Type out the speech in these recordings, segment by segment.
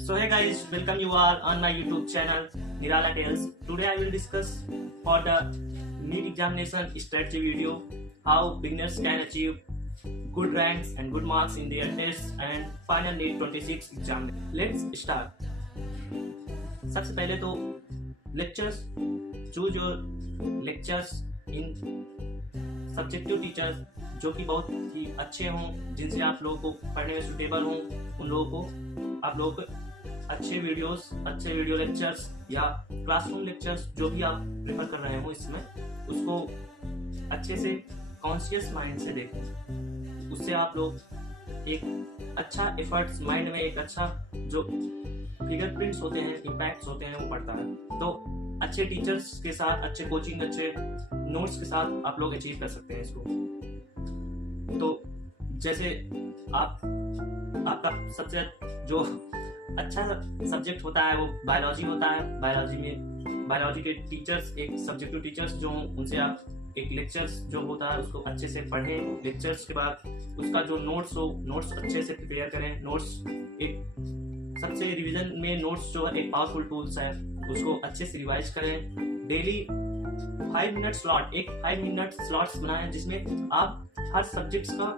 So hey guys, welcome you all on my YouTube channel Nirala Tales. Today I will discuss for the NEET examination strategy video how beginners can achieve good ranks and good marks in their tests and final NEET 26 exam. Let's start. सबसे पहले तो lectures choose your lectures in subjective teachers जो कि बहुत ही अच्छे हों, जिनसे आप लोगों को पढ़ने में सुटेबल हों, उन लोगों को आप लोगों को अच्छे वीडियोस, अच्छे वीडियो लेक्चर्स या क्लासरूम लेक्चर्स जो भी आप प्रेफर कर रहे हो इसमें, उसको अच्छे से कॉन्शियस माइंड से देखें। उससे आप लोग एक अच्छा एफर्ट्स माइंड में एक अच्छा जो फिंगरप्रिंट्स होते हैं, इम्पैक्ट्स होते हैं, वो पड़ता है। तो अच्छे टीचर्स के साथ, अच्छे कोचिंग, अच्छे नोट्स के साथ आप लोग अचीव कर सकते हैं इसको। तो जैसे आपका सबसे जो अच्छा सब्जेक्ट होता है वो बायोलॉजी होता है। बायोलॉजी के टीचर्स, एक सब्जेक्टिव टीचर्स जो उनसे आप एक लेक्चर्स जो होता है उसको अच्छे से पढ़ें। लेक्चर्स के बाद उसका जो नोट्स हो, नोट्स अच्छे से प्रिपेयर करें। नोट्स एक सबसे रिवीजन में नोट्स जो है एक पावरफुल टूल्स है, उसको अच्छे से रिवाइज करें। डेली 5 मिनट स्लॉट, एक 5 मिनट स्लॉट्स बनाएं जिसमें आप हर सब्जेक्ट्स का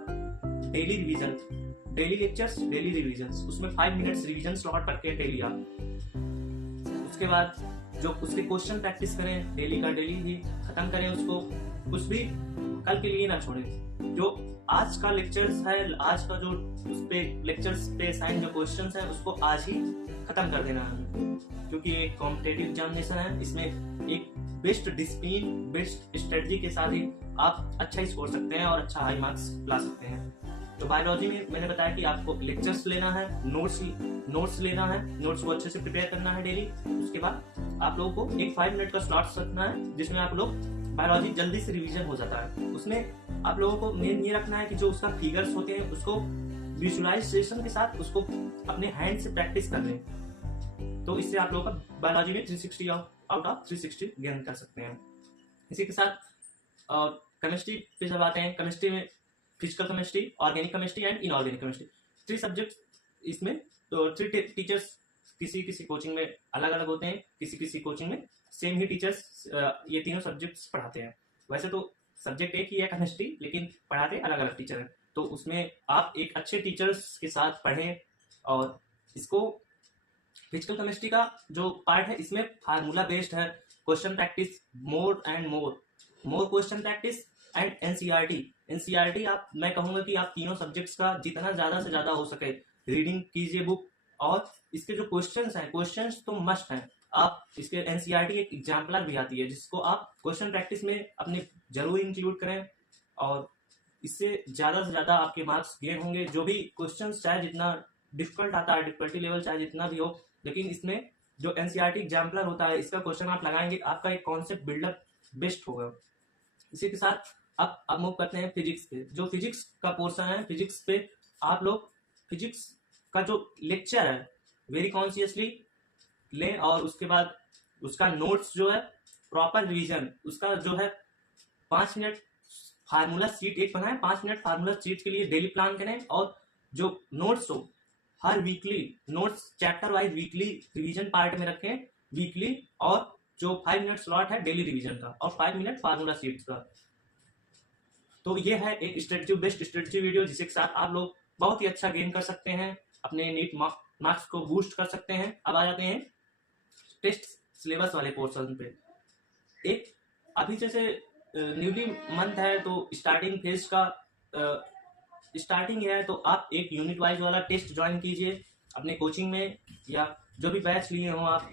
daily revision, daily lectures, daily revision, उसमें 5 मिनट्स रिवीजन स्लॉट रखें डेली आप। उसके बाद जो उसके क्वेश्चन प्रैक्टिस करें, डेली का डेली ही खत्म करें उसको, कुछ भी कल के लिए ना छोड़ें। जो आज का लेक्चर्स है, आज का जो उस पे लेक्चर्स पे साइन जो क्वेश्चंस है उसको आज ही खत्म कर देना है, क्योंकि एक कॉम्पिटिटिव एग्जामिनेशन है। इसमें एक बेस्ट डिसिप्लिन, बेस्ट स्ट्रेटजी के साथ ही आप अच्छा स्कोर सकते हैं और अच्छा हाई मार्क्स ला सकते हैं। तो बायोलॉजी में मैंने बताया कि आपको लेक्चर्स लेना है, नोट्स लेना है, नोट्स को अच्छे से प्रिपेयर करना है डेली। उसके बाद आप लोगों को एक 5 मिनट का स्लॉट रखना है जिसमें आप लोग बायोलॉजी जल्दी से रिवीजन हो जाता है। उसमें आप लोगों को मेन ये रखना है कि जो उसका फिगर्स होते हैं उसको विजुअलाइजेशन के साथ उसको अपने हैंड से प्रैक्टिस कर लें। तो इससे आप लोगों का बायोलॉजी में 360 आउट ऑफ 360 गेन कर सकते हैं। इसी के साथ केमिस्ट्री पे जब आते हैं, केमिस्ट्री में physical chemistry, organic chemistry and inorganic chemistry, 3 subject इसमें। तो 3 टीचर्स किसी कोचिंग में अलग अलग होते हैं, किसी कोचिंग में सेम ही टीचर्स ये तीनों सब्जेक्ट्स पढ़ाते हैं। वैसे तो सब्जेक्ट एक ही है केमिस्ट्री, लेकिन पढ़ाते अलग अलग टीचर हैं। तो उसमें आप एक अच्छे टीचर्स के साथ पढ़ें। और इसको फिजिकल केमिस्ट्री का जो पार्ट है इसमें फार्मूला बेस्ड है, question practice, more and more question practice and NCERT आप, मैं कहूंगा कि आप तीनों सब्जेक्ट्स का जितना ज्यादा से ज्यादा हो सके रीडिंग कीजिए बुक। और इसके जो क्वेश्चंस हैं, क्वेश्चंस तो मस्ट हैं। आप इसके एनसीईआरटी एक एग्जाम्पलर भी आती है जिसको आप क्वेश्चन प्रैक्टिस में अपने जरूर इंक्लूड करें, और इससे ज्यादा से ज्यादा आपके मार्क्स गेन होंगे। जो भी क्वेश्चंस चाहे जितना डिफिकल्ट आता है, डिफिकल्टी लेवल चाहे जितना भी हो, लेकिन इसमें जो एनसीईआरटी एग्जाम्पलर होता है इसका क्वेश्चन आप लगाएंगे, आपका एक कॉन्सेप्ट बिल्डअप बेस्ट होगा। इसी के साथ अब मूव करते हैं फिजिक्स पे। जो फिजिक्स का पोर्शन है, फिजिक्स पे आप लोग फिजिक्स का जो लेक्चर है वेरी कॉन्शियसली लें, और उसके बाद उसका नोट्स जो है प्रॉपर रिवीजन, उसका जो है 5 मिनट फार्मूला शीट एक बनाएं, 5 मिनट फार्मूला शीट के लिए डेली प्लान करें। और जो नोट्स हो हर weekly notes chapter wise weekly revision part में रखें वीकली, और जो 5 मिनट स्लॉट है डेली रिवीजन का और 5 मिनट फार्मूला शीट्स का। तो ये है एक स्ट्रेटजी, बेस्ट स्ट्रेटजी वीडियो जिसके साथ आप लोग बहुत ही अच्छा गेन कर सकते हैं, अपने नीट मार्क्स को बूस्ट कर सकते हैं। अब आ जाते हैं टेस्ट सिलेबस वाले पोर्शन पे। एक अभी जैसे न्यूली मंथ है तो स्टार्टिंग फेज का स्टार्टिंग है, तो आप एक यूनिट वाइज वाला टेस्ट ज्वाइन कीजिए अपने कोचिंग में, या जो भी बैच लिए हो आप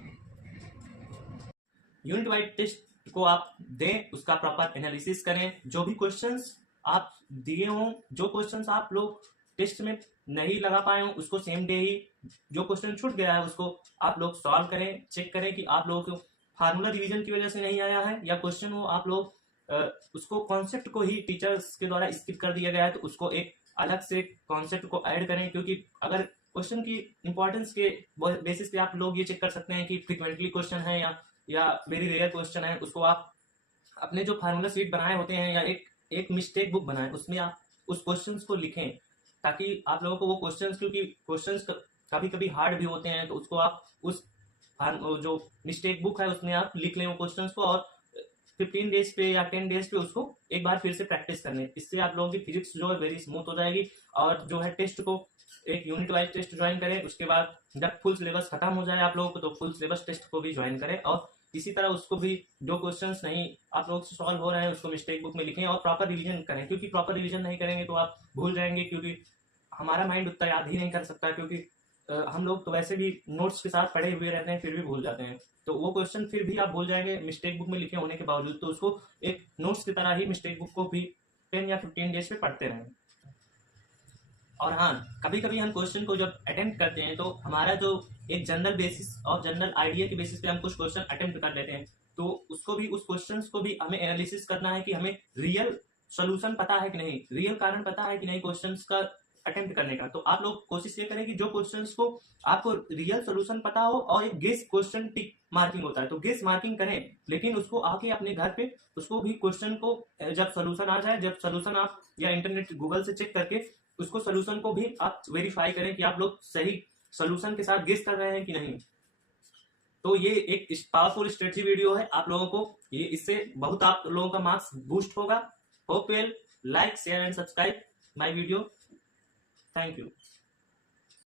यूनिट वाइज टेस्ट को आप दें, उसका प्रॉपर एनालिसिस करें। जो भी क्वेश्चंस आप दिए हों, जो क्वेश्चंस आप लोग टेस्ट में नहीं लगा पाए हों, उसको सेम डे ही जो क्वेश्चन छूट गया है उसको आप लोग सॉल्व करें। चेक करें कि आप लोगों को फार्मूला रिवीजन की वजह से नहीं आया है, या क्वेश्चन हो आप लोग उसको कॉन्सेप्ट को ही टीचर्स के द्वारा स्किप कर दिया गया है, तो उसको एक अलग से कॉन्सेप्ट को ऐड करें। क्योंकि अगर क्वेश्चन की इंपॉर्टेंस के बेसिस पे आप लोग ये चेक कर सकते हैं कि फ्रिक्वेंटली क्वेश्चन है या वेरी रेयर क्वेश्चन है, उसको आप अपने जो फार्मूला शीट बनाए होते हैं या एक मिस्टेक बुक बनाएं, उसमें आप उस क्वेश्चंस को लिखें, ताकि आप लोगों को वो क्वेश्चंस, क्योंकि क्वेश्चंस कभी कभी हार्ड भी होते हैं, तो उसको आप उस जो मिस्टेक बुक है उसमें आप लिख लें वो क्वेश्चन को, और 15 डेज पे या 10 डेज पे उसको एक बार फिर से प्रैक्टिस करने। इससे आप लोगों की फिजिक्स जो है वेरी स्मूथ हो जाएगी। और जो है टेस्ट को एक यूनिट वाइज टेस्ट ज्वाइन करें, उसके बाद जब फुल सिलेबस खत्म हो जाए आप लोगों को, तो फुल सिलेबस टेस्ट को भी ज्वाइन करें। और इसी तरह उसको भी जो क्वेश्चंस नहीं आप लोग से सॉल्व हो रहे हैं उसको मिस्टेक बुक में लिखें और प्रॉपर रिवीजन करें, क्योंकि प्रॉपर रिवीजन नहीं करेंगे तो आप भूल जाएंगे, क्योंकि हमारा माइंड उतना याद ही नहीं कर सकता, क्योंकि हम लोग तो वैसे भी नोट्स के साथ पढ़े हुए रहते हैं फिर भी भूल जाते हैं। तो वो क्वेश्चन फिर भी आप भूल जाएंगे मिस्टेक बुक में लिखे होने के बावजूद, तो उसको एक नोट्स की तरह ही मिस्टेक बुक को भी 10 या 15 डेज पे पढ़ते रहें। और हाँ, कभी कभी हम क्वेश्चन को जब अटेम्प्ट करते हैं तो हमारा जो एक जनरल बेसिस और जनरल आइडिया के बेसिस पे हम कुछ क्वेश्चन अटेम्प्ट कर लेते हैं, तो उसको भी उस क्वेश्चंस को भी हमें एनालिसिस करना है कि हमें रियल सोल्यूशन पता है कि नहीं, रियल कारण पता है कि नहीं क्वेश्चंस का अटेम्प्ट करने का। तो आप लोग कोशिश ये करें कि जो क्वेश्चंस को आपको रियल सोल्यूशन पता हो, और एक गेस क्वेश्चन टिक मार्किंग होता है तो गेस मार्किंग करें, लेकिन उसको आके अपने घर पे उसको भी क्वेश्चन को जब सोल्यूशन आ जाए, जब सोल्यूशन आप या इंटरनेट गूगल से चेक करके उसको सोल्यूशन को भी आप वेरीफाई करें कि आप लोग सही सोल्यूशन के साथ गेस कर रहे हैं कि नहीं। तो ये एक पावरफुल स्ट्रेटजी वीडियो है आप लोगों को, ये इससे बहुत आप लोगों का मार्क्स बूस्ट होगा। Hope well, like share and subscribe my video. Thank you.